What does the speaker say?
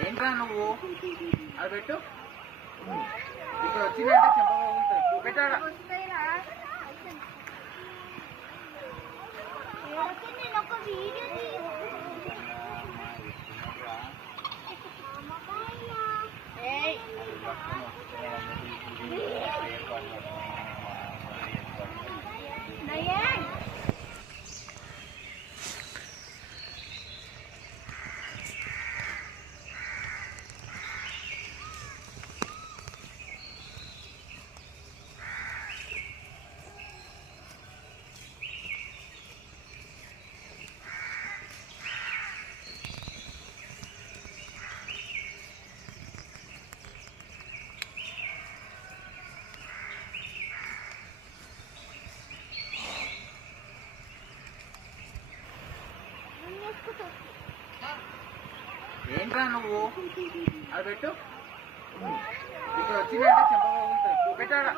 ఏంట్రా నువ్వు? అది పెట్టు. ఇక్కడ వచ్చిందంటే చెంపబోగుతుంది పెట్టాడా నేను ఒక వీడియో ఏంట్రా నువ్వు? అది పెట్టు. ఇక్కడ వచ్చిందంటే చెప్పబోతుంది పెట్టాడా